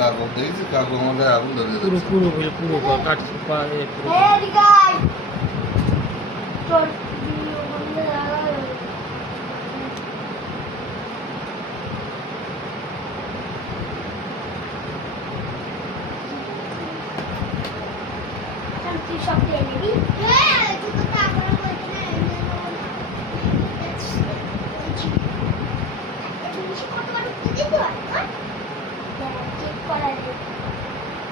কাগজ দেখেছি, কাগজ আমাদের আগুন ধরে পুরো যাচ্ছে। পুরো পুরো পুরো কাটছে পা এ পুরো সব দিয়ে নিবি। হ্যাঁ, তুই তো তারপরে বলতে না জিনিস কত বড় দিতে হয় না? চেক করা যায়।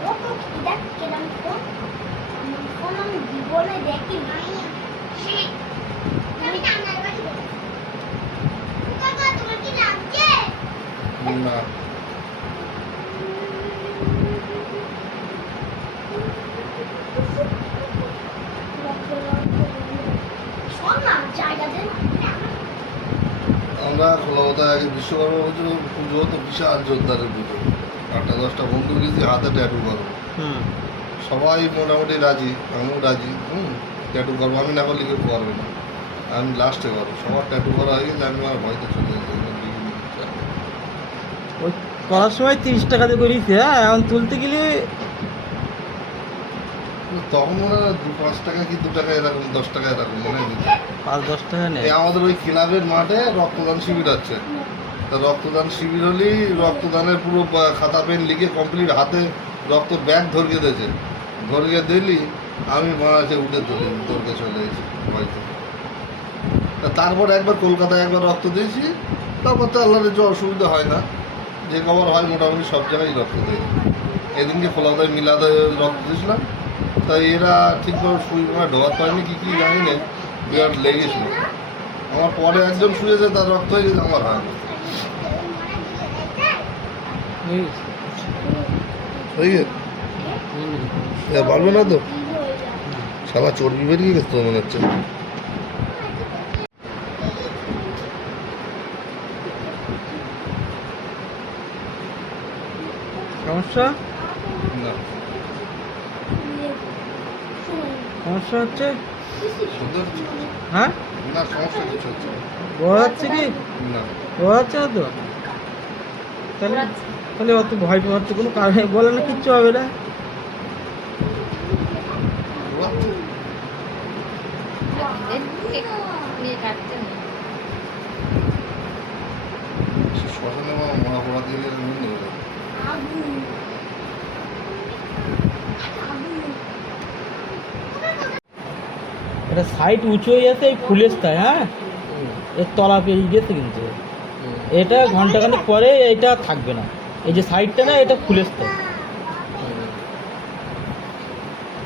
ও তো কি দেখ কেমন ফোন? ফোন আমি দিব না দেখি নাই। হ্যাঁ, আমি আমার বাড়ি দেব। কাকা তোমার কি লাগছে? না, শোন না জায়গা দে না। আমরা খোলাবতায় আগে বিশ্বকর্মা পুজো হতো, বিশাল জোরদারের পুজো। 8-10টা বন্ধু গেছি, হাতে ট্যাটু করবো। হুম সবাই মোটামুটি রাজি, আমিও রাজি। ট্যাটু করবো, আমি না করলে কেউ করবে না, আমি লাস্টে করবো। সবার ট্যাটু করা হয়ে গেলে আমি আর ভয়তে চলে যেতে। ওই করার সময় 30 টাকা দিয়ে করিস, হ্যাঁ এখন তুলতে গেলে তখন মনে হয় 2-5 টাকা কি 2 টাকা এরকম, 10 টাকা এরকম মনে হয় দিত। 5-10 টাকা নেয়। এই আমাদের ওই ক্লাবের মাঠে রক্তদান শিবির আছে। তা রক্তদান শিবির হলেই রক্তদানের পুরো খাতা পেন লিখে কমপ্লিট, হাতে রক্ত ব্যাগ ধরিয়ে দিয়েছে। ধরিয়ে দিলি আমি মাঝে উঠে দৌড়ে চলে এসেছি হয়তো। তারপর একবার কলকাতায় একবার রক্ত দিয়েছি, তারপর তো আল্লাহর যে অসুবিধা হয় না, যে খবর হয় মোটামুটি সব জায়গায় রক্ত দেয়। এদিনকে কলকাতায় মিলাদে রক্ত দিয়েছিলাম, তাই এরা ঠিকভাবে সুই মানে ঢোকার পায়নি কি জানি না, বিরাট লেগেছিল। আমার পরে একজন শুয়েছে, তার রক্ত হয়ে গেছে, আমার হয় না। হয়ে গেছে পারবে না তো, সারা চর্বি বেরিয়ে গেছে তো মনে হচ্ছে। সমস্যা না, সমস্যা হচ্ছে, শুনতে পাচ্ছি? হ্যাঁ না, সমস্যা কিছু হচ্ছে না। বোঝা যাচ্ছে কি? না, বোঝা যাচ্ছে না তো? তাহলে তাহলে অত ভয় পাওয়ার তো কোনো কারণে বলে না, কিচ্ছু হবে না। ঘুমাচ্ছে? শ্মশানে মরা পড়া দিলে মন ধরে যাবে। এটা সাইড উঁচু হয়ে যাচ্ছে এই ফুলেস্তায়, হ্যাঁ এর তলা পেরিয়ে গেছে কিন্তু এটা ঘন্টাখানেক পরে এটা থাকবে না। এই যে সাইডটা না, এটা ফুলেস্তায়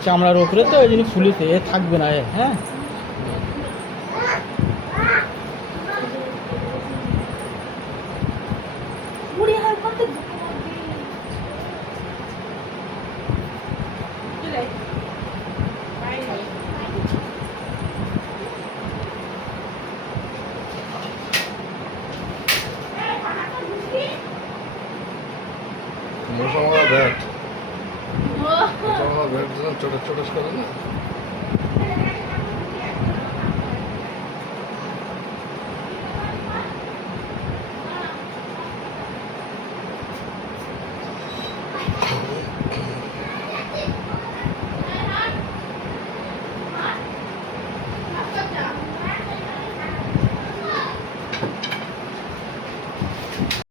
চামড়ার ওপরে, তো ওই জন্য ফুলেছে, এ থাকবে না এ, হ্যাঁ মশা মারা ব্যাট, মশা মারা ব্যাট দিলাম, চটাস চটাস করে না।